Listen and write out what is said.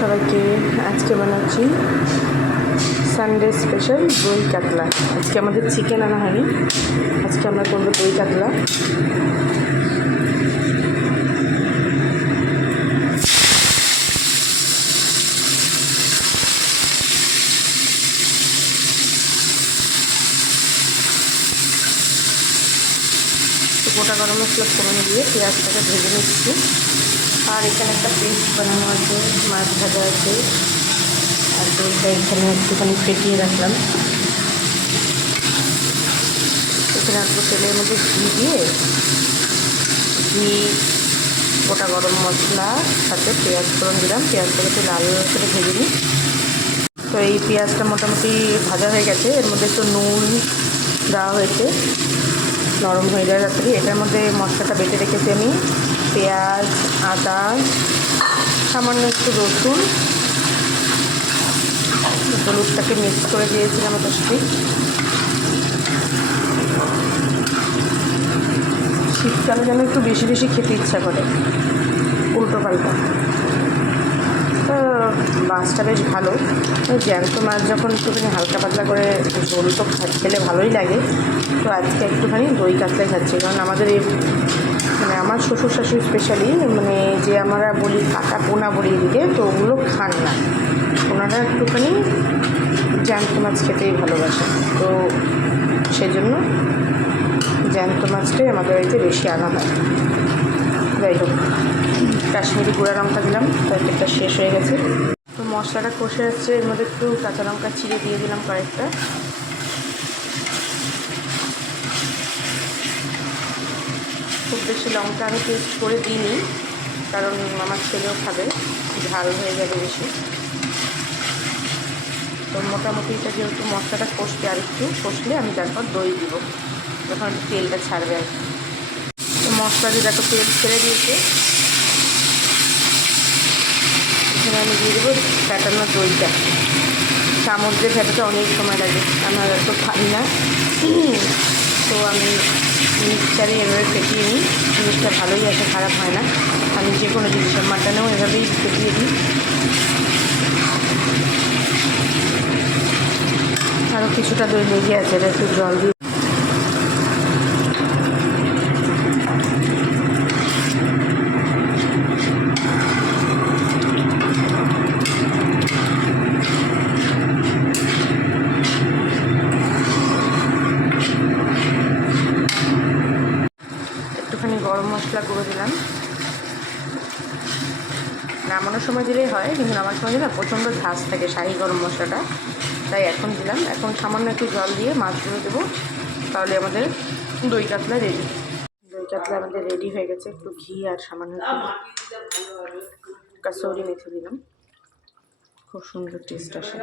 সবাইকে। আজকে বানাচ্ছি সানডে স্পেশাল দই কাতলা। আজকে আমাদের চিকেন আনা হয়নি, আজকে আমরা করবো দই কাতলা। গোটা গরম মশলা ফোড়ন দিয়ে পেঁয়াজটাকে ভেজে নিচ্ছি। আর এখানে একটা পেস্ট বানানো আছে, মাছ ভাজা আছে, আর দইটা এখানে একটুখানি ফেটিয়ে রাখলাম। এখানে একটু তেলের মধ্যে ঘি দিয়ে গোটা গরম মশলা সাথে পেঁয়াজ ফোড়ন দিলাম। পেঁয়াজটাকে একটু লাল লাল করে ভেজে নিই। তো এই পেঁয়াজটা মোটামুটি ভাজা হয়ে গেছে, এর মধ্যে একটু নুন দেওয়া হয়েছে, নরম হয়ে যায় তাড়াতাড়ি। এটার মধ্যে মশলাটা বেটে রেখেছি আমি, পেঁয়াজ, আদা, সামান্য একটু রসুন, হলুদটাকে মিক্স করে দিয়েছিলাম ওটার সাথে। শীতকালে যেন একটু বেশি বেশি খেতে ইচ্ছা করে, উল্টো পাল্টা। তো মাছটা বেশ ভালো, জ্যান্ত মাছ যখন একটুখানি হালকা পাতলা করে ঝোল তো খেলে ভালোই লাগে। তো আজকে একটুখানি দই কাতলাই খাচ্ছি, কারণ আমাদের এই মানে আমার শ্বশুর শাশুড়ি স্পেশালি মানে যে আমরা বলি কাটা পোনা বলি এদিকে, তো ওগুলো খান না, ওনারা একটুখানি জ্যান্ত মাছ খেতেই ভালোবাসে। তো সেজন্য জ্যান্ত মাছটাই আমাদের বাড়িতে বেশি আনা হয়। যাই হোক, কাশ্মীরি গুঁড়া লঙ্কা দিলাম, প্যাকেটটা শেষ হয়ে গেছে। তো মশলাটা কষে যাচ্ছে, এর মধ্যে একটু কাঁচা লঙ্কা চিড়ে দিয়ে দিলাম কয়েকটা। খুব বেশি লঙ্কা আমি টেস্ট করে দিইনি, কারণ আমার ছেলেও খাবে, ঝাল হয়ে যাবে বেশি। তো মোটামুটি এটা যেহেতু মশলাটা কষবে, আর একটু কষলে আমি তারপর দই দিব, যখন একটু তেলটা ছাড়বে আর কি। তো মশলা দিয়ে দেখো তেল ছেড়ে দিয়েছে, এখানে আমি দিয়ে দেবো ফ্যাটানো দইটা। চামচ দিয়ে ফেটাতে অনেক সময় লাগে, আমার তো পারি না, তো আমি মিক্সচারে এভাবে ফেটিয়ে নিই। জিনিসটা ভালোই আসে, খারাপ হয় না। আমি যে কোনো জিনিসের মাটনেও এভাবেই ফেটিয়ে দিই। আরও কিছুটা দই লেগে আছে, এটা একটু জল দিয়ে একটুখানি গরম মশলা করে দিলাম। নামানোর সময় দিলেই হয়, কিন্তু নামানোর সময় দিলে প্রচণ্ড ঝাঁজ থাকে শাহি গরম মশলাটা, তাই এখন দিলাম। এখন সামান্য একটু জল দিয়ে মাছগুলো দেবো, তাহলে আমাদের দই কাতলা রেডি। দই কাতলা আমাদের রেডি হয়ে গেছে। একটু ঘি আর সামান্য কাসৌরি মেথি দিলাম, খুব সুন্দর টেস্ট আসে।